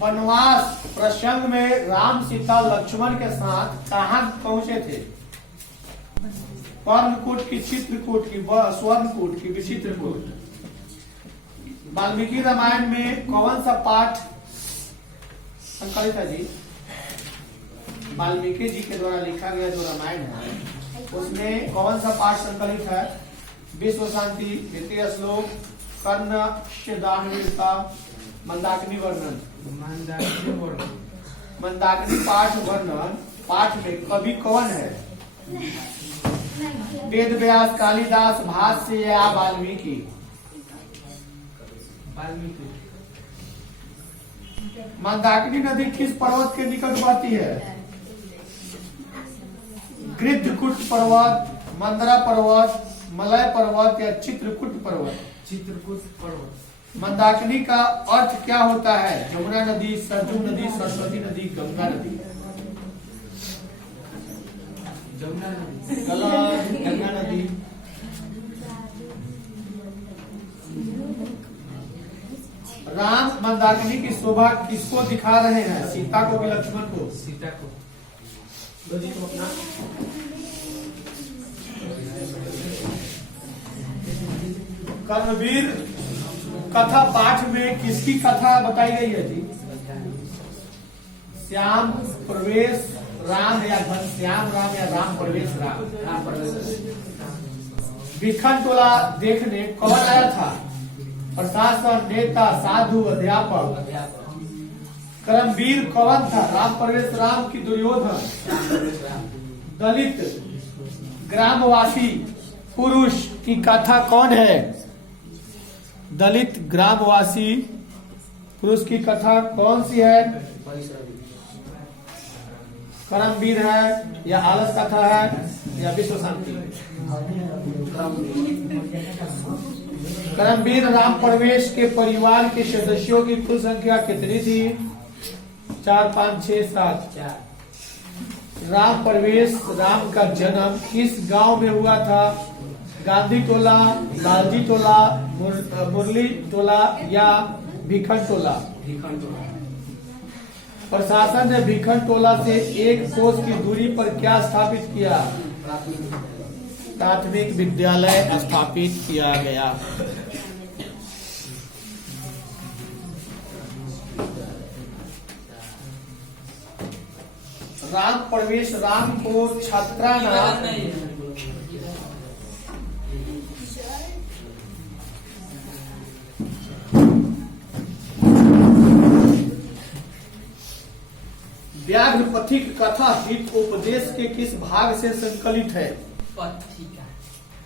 वनवास प्रसंग में राम सीता लक्ष्मण के साथ कहाँ पहुंचे थे? पर्णकूट की, चित्रकूट की, स्वर्णकूट की, विचित्रकूट। वाल्मीकि रामायण में कौन सा पाठ संकलित है जी? वाल्मीकि जी के द्वारा लिखा गया जो रामायण है उसमें कौन सा पाठ संकलित है? विश्व शांति, द्वितीय श्लोक, कर्ण दानवीरता, मंदाकिनी वर्णन। मंदाकिनी पाठ वर्णन पाठ में कवि कौन है? वेद व्यास, कालिदास, भाष्य या वाल्मीकि? मंदाकिनी नदी किस पर्वत के निकट बहती है? गृद्धकुट पर्वत, मंदरा पर्वत, मलय पर्वत या चित्रकूट पर्वत? चित्रकूट पर्वत। मंदाकिनी का अर्थ क्या होता है? यमुना नदी, सरजू नदी, सरस्वती नदी, गंगा नदी? जमुना नदी। गलत, गंगा नदी। राम मंदाकिनी की शोभा किसको दिखा रहे हैं? सीता को कि लक्ष्मण को? सीता को। तुम अपना कर्मवीर कथा पाठ में किसकी कथा बताई गई है जी? श्याम प्रवेश राम या घनश्याम राम या राम प्रवेश राम? राम प्रवेश। भिखन टोला देखने कौन आया था? प्रशासन, नेता, साधु, अध्यापक? कर्मवीर कौन था? राम प्रवेश राम की दुर्योधन? दलित ग्रामवासी पुरुष की कथा कौन है? दलित ग्रामवासी पुरुष की कथा कौन सी है? कर्मवीर है या आलस कथा है या विश्व शांति? कर्मवीर राम प्रवेश के परिवार के सदस्यों की कुल संख्या कितनी थी? 4, 5, 6, 7। राम प्रवेश राम का जन्म किस गांव में हुआ था? गांधी टोला, लालजी टोला, मुरली टोला या भिखन टोला? प्रशासन ने भिखन टोला से 1 कोस की दूरी पर क्या स्थापित किया? प्राथमिक विद्यालय स्थापित किया गया। राम प्रवेश राम को छात्रा नाम व्याघ्र पथिक कथा हित उपदेश के किस भाग से संकलित है?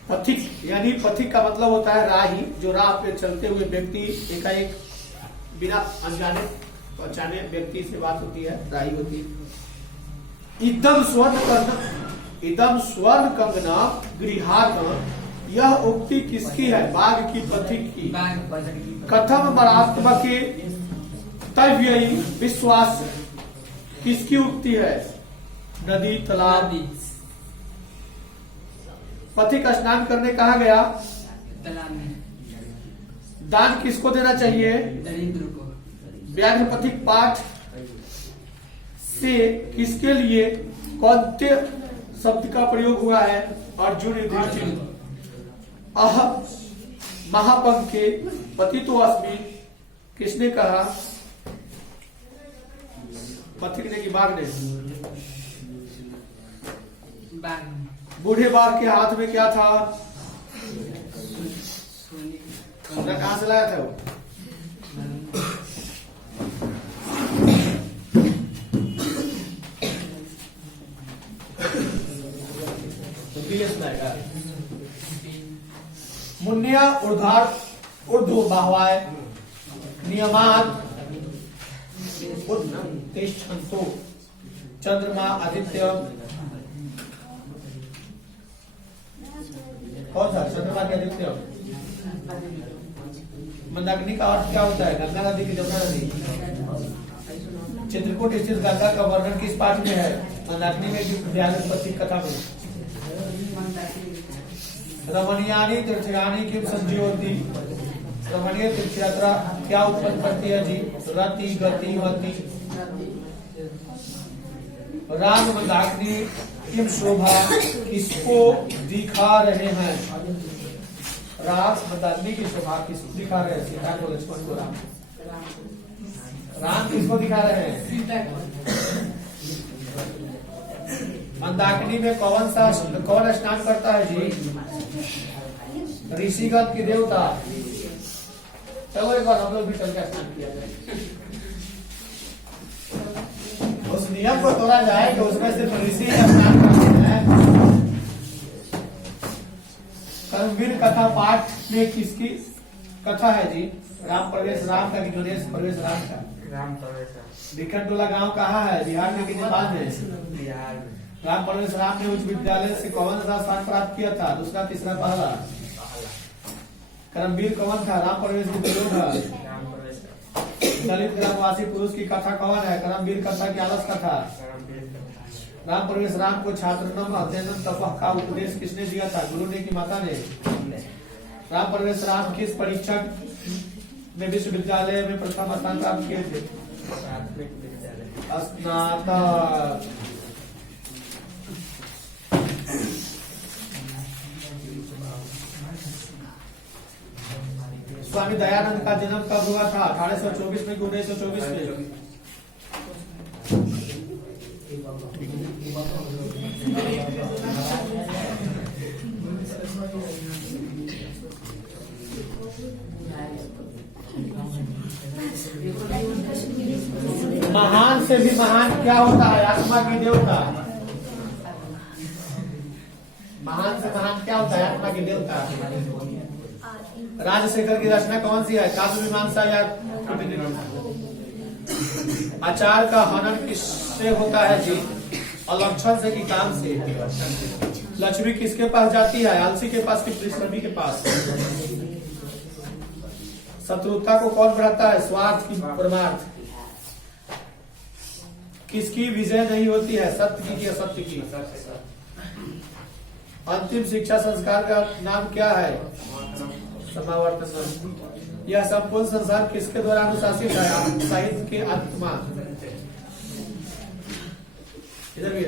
पथिक यानी पथिक का मतलब होता है राही, जो राह पे चलते हुए व्यक्ति एकाएक बिना अनजाने पहचाने व्यक्ति से बात होती है, राही होती है। इदम स्वर्ण कंगना गृहार्थ, यह उक्ति किसकी है? बाघ की, पथिक की? कथम मरात्मक तव्य विश्वास किसकी उक्ति है? नदी, तालाब? पथिक स्नान करने कहा गया? तालाब में। दान किसको देना चाहिए? दरिद्र को। व्याघ्र पथिक पाठ से किसके लिए कौनते शब्द का प्रयोग हुआ है? अर्जुन युधिष्ठिर। अहम महापंख के पतितो अस्मि किसने कहा? पथिक ने कि बाघ ने? बूढ़े बाघ के हाथ में क्या था? कहां से लाया था वो? मुन्या उर्ध्व बाह्वाय नियमात उत्तिष्ठन्तो चंद्रमा आदित्य। कौन सा? चंद्रमा के आदित्य। मंदाकिनी का अर्थ क्या होता है? गंगा नदी की, जमुना नदी? चित्रकूट स्थित गंगा का वर्णन किस पाठ में है? मंदाकिनी में कि व्याघ्र पथिक कथा में? रमणीयानी तीर्थयानी किम संजीवती। रमणीय तीर्थ यात्रा क्या उत्पन्न करती है जी? रति गति मति। राम मंदाकिनी किम शोभा किसको दिखा रहे हैं? राम मंदाकिनी की शोभा किसको दिखा रहे हैं? सीता को, लक्ष्मण को, राम। राम किसको दिखा रहे हैं? मंदाकिनी में कौन स्नान करता है जी? ऋषिगण की देवता। चलो एक बार हम लोग भी चल के स्नान किया जाए। उस नियम को तोड़ा जाए कि उसमें सिर्फ ऋषि स्नान करते हैं। कर्मवीर कथा पाठ में किसकी कथा है जी? राम प्रवेश राम का कि गणेश प्रवेश राम का? राम प्रवेश विखनटोला गांव कहाँ है? बिहार में कितने पास है? बिहार में। राम प्रवेश राम ने उच्च विद्यालय से कौन सा स्थान प्राप्त किया था? दूसरा, तीसरा, पहला? कर्मवीर कौन था? राम प्रवेश की प्रयोग है। राम प्रवेश दलित ग्रामवासी पुरुष की कथा कौन है? कर्मवीर कथा की आलस कथा। राम प्रवेश राम को छात्रनम अध्ययनम तपः का उपदेश किसने दिया था? गुरु ने कि माता ने? राम प्रवेश राम किस परीक्षा में विश्वविद्यालय में प्रथम स्थान प्राप्त किए थे? स्नातक। स्वामी दयानंद का जन्म कब हुआ था? 1824 में कि 1924 में? महान से भी महान क्या होता है? आत्मा की देवता। महान से महान क्या होता है? आत्मा की देवता। राजशेखर की रचना कौन सी है? काव्य मीमांसा या आचार का हनन किससे होता है जी? अलक्षण से कि काम से? लक्ष्मी किसके पास जाती है? आलसी के पास कि परिश्रमी के पास? शत्रुता को कौन बढ़ाता है? स्वार्थ की परमार्थ? किसकी विजय नहीं होती है? सत्य की कि असत्य की? अंतिम शिक्षा संस्कार का नाम क्या है? समावर्तन। यह संपूर्ण संसार किसके द्वारा अनुशासित है? साहित्य के आत्मा। इधर भी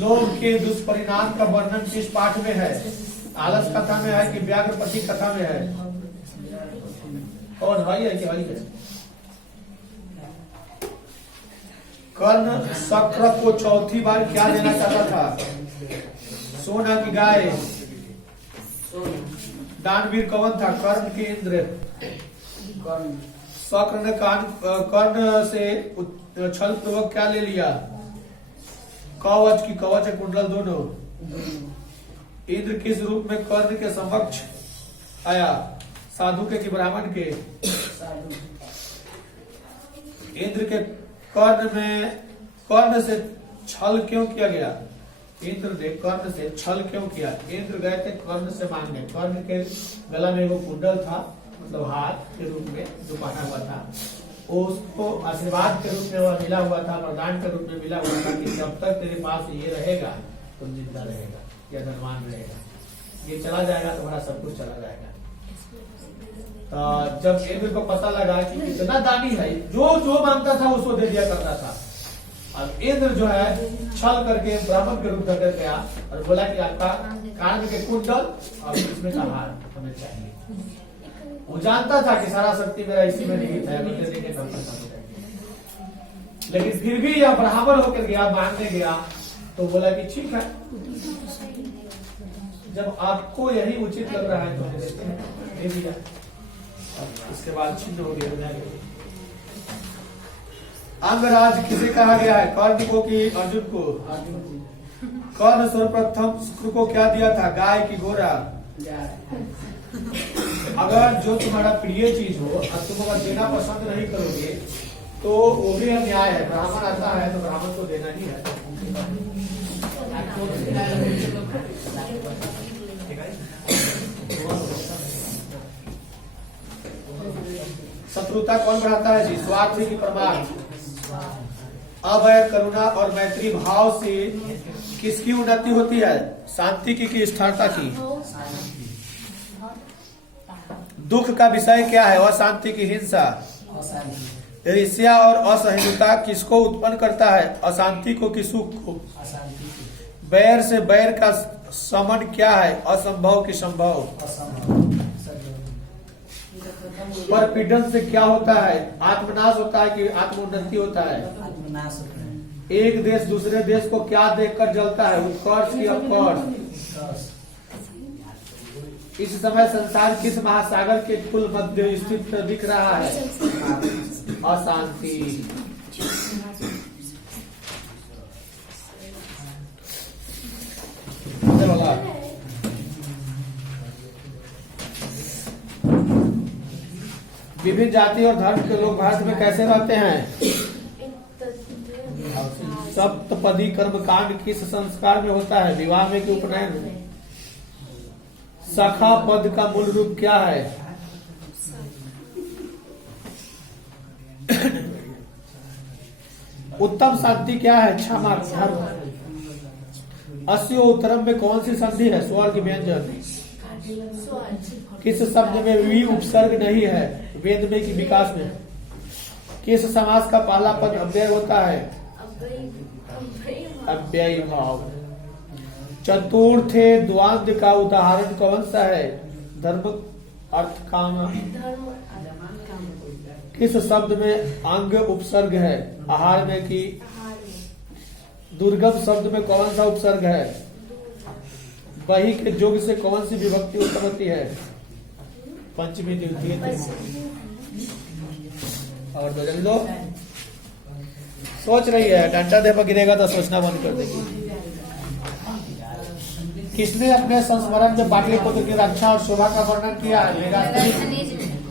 लोभ के दुष्परिणाम का वर्णन किस पाठ में है? आलस कथा में है कि व्याघ्रपति कथा में है? और भाई है कि भाई है? कर्ण शक्र को चौथी बार क्या देना चाहता था? सोना की गाय। दानवीर कौन था? कर्ण के इंद्र। शक्र ने कर्ण से छल पूर्वक क्या ले लिया? कवच की कवच कुंडल दोनों। इंद्र किस रूप में कर्ण के समक्ष आया? साधु के कि ब्राह्मण के? इंद्र के कर्ण से छल क्यों किया गया? इंद्र ने कर्ण से छल क्यों किया? इंद्र गए थे कर्ण से मांगने। कर्ण के गला में वो कुंडल था, मतलब हाथ के रूप में जो पहना हुआ था, उसको आशीर्वाद के रूप में वह मिला हुआ था, वरदान के रूप में मिला हुआ था कि जब तक तेरे पास ये रहेगा तुम जिंदा रहेगा या धनवान रहेगा। ये चला जाएगा तुम्हारा सब कुछ चला जाएगा। तो जब इंद्र को पता लगा कि इतना दानी है, जो जो मांगता था उसको दे दिया करता था, और इंद्र जो है छल करके ब्राह्मण के रूप धर गया और बोला कि आपका कान के कुंडल और इसमें का हार हमें चाहिए। वो जानता था कि सारा शक्ति मेरा इसी में निहित है, लेकिन फिर भी यह ब्राह्मण होकर गया, मांगने गया, तो बोला कि ठीक है, जब आपको यही उचित लग रहा है तो दे दिया। इसके बाद छिन्न हो गया। अंगराज किसे कहा गया है? कर्ण को कि अर्जुन को? कर्ण सर्वप्रथम शुक्र को क्या दिया था? गाय की घोड़ा? अगर जो तुम्हारा प्रिय चीज हो और तुम अगर देना पसंद नहीं करोगे तो वो भी अन्याय है। ब्राह्मण आता है तो ब्राह्मण को देना ही है। शत्रुता कौन बढ़ाता है जी? स्वार्थ की परमार्थ? अभय, करुणा और मैत्री भाव से किसकी उन्नति होती है? शांति की स्थिरता की। दुख का विषय क्या है? अशांति की हिंसा। ईर्ष्या और असहिष्णुता किसको उत्पन्न करता है? अशांति को कि सुख को? बैर से बैर का समन क्या है? असंभव की संभव। पर पीड़न से क्या होता है? आत्मनाश होता है कि आत्मोन्नति होता है? आत्मनाश होता है। एक देश दूसरे देश को क्या देखकर जलता है? उत्कर्ष की अपकर्ष। इस समय संसार किस महासागर के कुल मध्य स्थित दिख रहा है? अशांति। विभिन्न जाति और धर्म के लोग भारत में कैसे रहते हैं? सप्तपदी कर्मकांड किस संस्कार में होता है? विवाह में कि उपनयन में? सखा पद का मूल रूप क्या है? उत्तम शांति क्या है? क्षमा धर्म। अस्यो उत्तरम में कौन सी संधि है? स्वर्ग व्यंजन। किस शब्द में वी उपसर्ग नहीं है? वेद में कि विकास में? किस समास का पहला पद अव्यय होता है? अव्ययी भाव। चतुर्थे द्वंद्व का उदाहरण कौन सा है? धर्म अर्थ काम। किस शब्द में अंग उपसर्ग है? आहार में कि? दुर्गम शब्द में कौन सा उपसर्ग है? वही के जोग से कौन सी विभक्ति उत्पन्न होती है? पंचमी द्वितीय। और दो जन लो। सोच रही है, डंडा दे पर गिरेगा तो सोचना बंद कर देगी। किसने अपने संस्मरण में पाटलिपुत्र की रक्षा और शोभा का वर्णन किया है?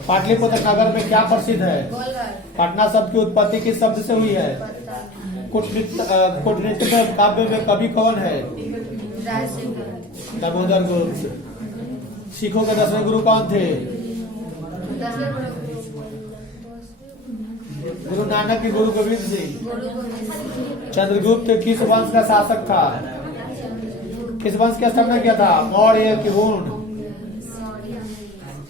पाटलिपुत्र नगर में क्या प्रसिद्ध है? पटना शब्द की उत्पत्ति किस शब्द से हुई है? कूटनीति में काव्य में कवि कौन है? दामोदर गुरु। सिखों के 10वें गुरु कौन थे? गुरु नानक की गुरु गोविंद सिंह। चंद्रगुप्त किस वंश का शासक था? किस वंश की स्थापना किया था? मौर्य की हूण।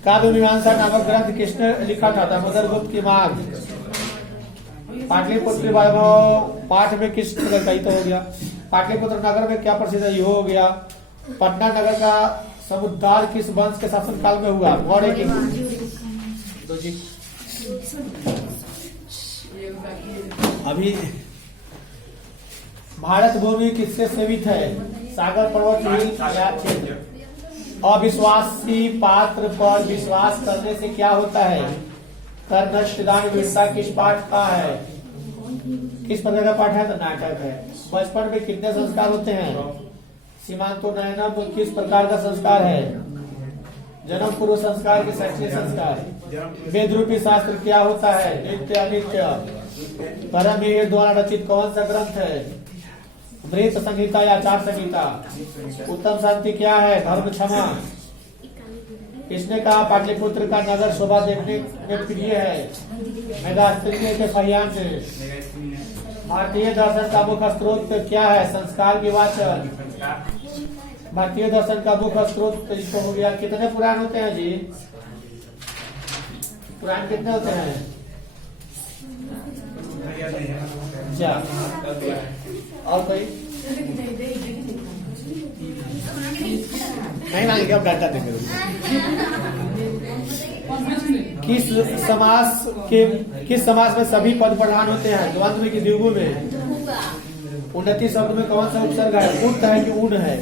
काव्य मीमांसा नामक ग्रंथ किसने लिखा था? दामोदर गुप्त की मांग। पाटलिपुत्र वैभव पाठ में किस नगर का? तो हो गया। पाटलिपुत्र नगर में क्या प्रसिद्ध है? ये हो गया। पटना नगर का समुद्धार किस वंश के शासन काल में हुआ? मौर्य की। अभी भारत भूमि किससे सेवित है? सागर, पर्वत, झील या क्षेत्र? अविश्वासी पात्र पर विश्वास करने से क्या होता है? कर्णष्टदान वीरता किस पाठ का है? किस प्रकार का पाठ है? तो नाटक है। बचपन में कितने संस्कार होते हैं? सीमांतोन्नयनम किस प्रकार का संस्कार है? जन्म पूर्व संस्कार के शैक्षणिक संस्कार। वेद रूपी शास्त्र क्या होता है? नित्य अनित्य। परमवीर द्वारा रचित कौन सा ग्रंथ है? मृत संहिता या आचार संहिता? उत्तम शांति क्या है? धर्म क्षमा। किसने कहा पाटलिपुत्र का नगर शोभा देखने में प्रिय है? मेगास्त्रीय के फहियान ने। भारतीय दर्शन का मुख्य स्रोत क्या है? संस्कार की वाचन। भारतीय दर्शन का मुख्य स्रोत इसको हो गया। कितने पुराण होते हैं जी? पुराण कितने होते हैं? अच्छा, और कोई नहीं मांगेगा? अब डाटा देंगे। किस समास में सभी पद प्रधान होते हैं? द्वंद्व में कि द्विगु में? उन्नति शब्द में कौन सा उपसर्ग है? उत है कि ऊन है?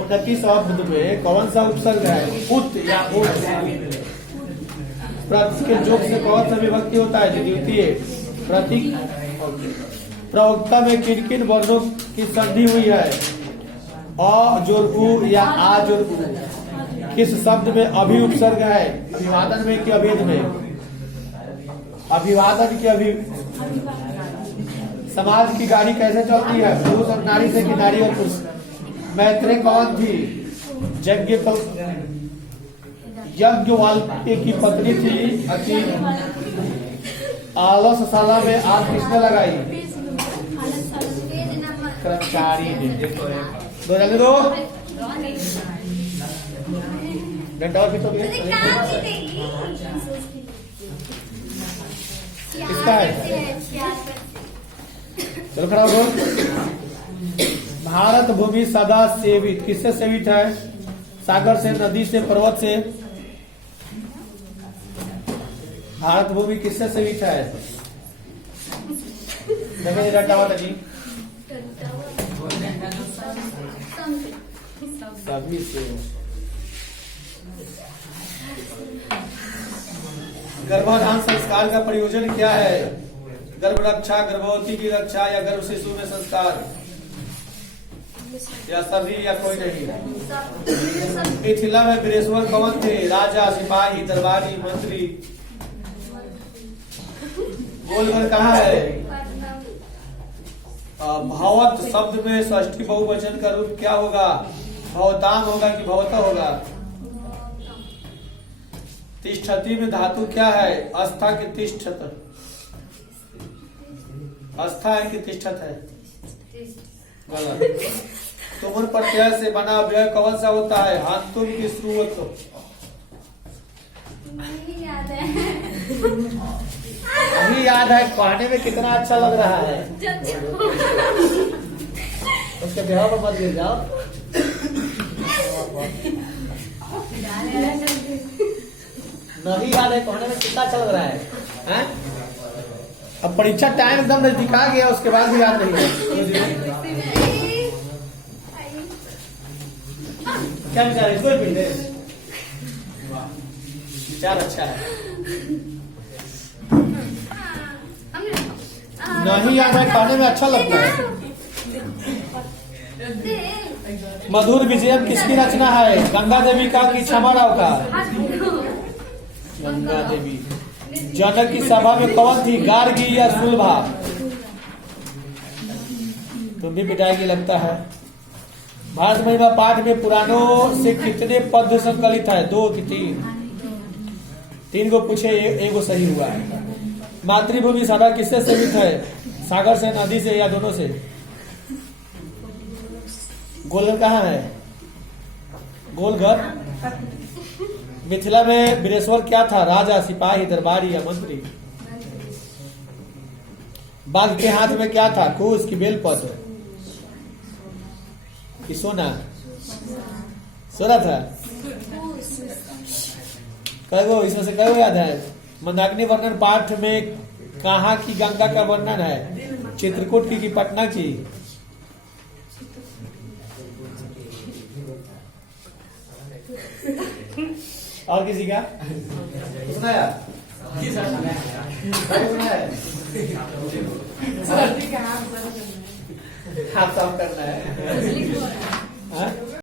उन्नति शब्द में कौन सा उपसर्ग है? उत या ऊन? प्रतीक के जोग से कौन सा विभक्ति होता है? द्वितीय। प्रतीक प्रवक्ता में किन किन वर्णों की संधि हुई है? अ जोड़ उ या आ जोड़ उ? किस शब्द में अभि उपसर्ग है? अभिवादन में कि अभेद में? अभिवादन की समाज की गाड़ी कैसे चलती है? पुरुष और नारी से कि नारी और पुरुष? मैत्रेय कौन थी? यज्ञवल्क्य की पत्नी थी आलसशाला में आग किसने लगाई? पेज नंबर कर्मचारी ने। दो जल्दी दो घंटा और खींचो अरे भैया। काम नहीं देगी किसका है? चलो खड़ा हो। भारत भूमि सदा सेवित किससे सेवित है? सागर से, नदी से, पर्वत से। भारत भूमि किससे सेवित है? देखिए रटा हुआ जी। सभी से। गर्भाधान संस्कार का प्रयोजन क्या है? गर्भ रक्षा, गर्भवती की रक्षा या गर्भ शिशु में संस्कार, या सभी या कोई नहीं? मिथिला में वीरेश्वर कौन थे? राजा, सिपाही, दरबारी, मंत्री? गोलघर कहाँ है? भवत शब्द में षष्ठी बहुवचन का रूप क्या होगा? भवताम होगा कि भवता होगा? तिष्ठति में धातु क्या है? अस्था की तिष्ठत? अस्था है कि तिष्ठत है? गलत। तुमन प्रत्यय से बना व्यय कौन सा होता है? हंतुम की श्रुवत? नहीं याद है। अभी याद है, कहने में कितना अच्छा लग रहा है। उसके ब्याह पर मत गिर जाओ। नहीं याद है, कहने में कितना अच्छा लग रहा है, हैं? अब परीक्षा टाइम एकदम नजदीक आ गया, उसके बाद भी याद नहीं है। क्या विचार है? इसको भी दे। विचार अच्छा है। नहीं याद है, कहने में अच्छा लगता है। मधुर विजयम किसकी रचना है? गंगा देवी का कि क्षमा राव का? गंगा देवी। जनक की सभा में कौन थी? गार्गी या सुलभा? तुम भी पिटाएगी लगता है। भारत महिमा पाठ में पुराणों से कितने पद संकलित है? 2 कि 3? 3 को पूछे, एगो सही हुआ है। मातृभूमि सदा किससे सेवित है? सागर से, नदी से या दोनों से? गोलघर कहाँ है? गोलघर। मिथिला में वीरेश्वर क्या था? राजा, सिपाही, दरबारी या मंत्री? बाघ के हाथ में क्या था? कुश की बेलपत्र कि सोना? सोना था। कईगो इसमें से कईगो याद है? मंदाकिनी वर्णन पाठ में कहाँ की गंगा का वर्णन है? चित्रकूट की पटना की? और किसी का सुनाया? हाथ साफ करना है।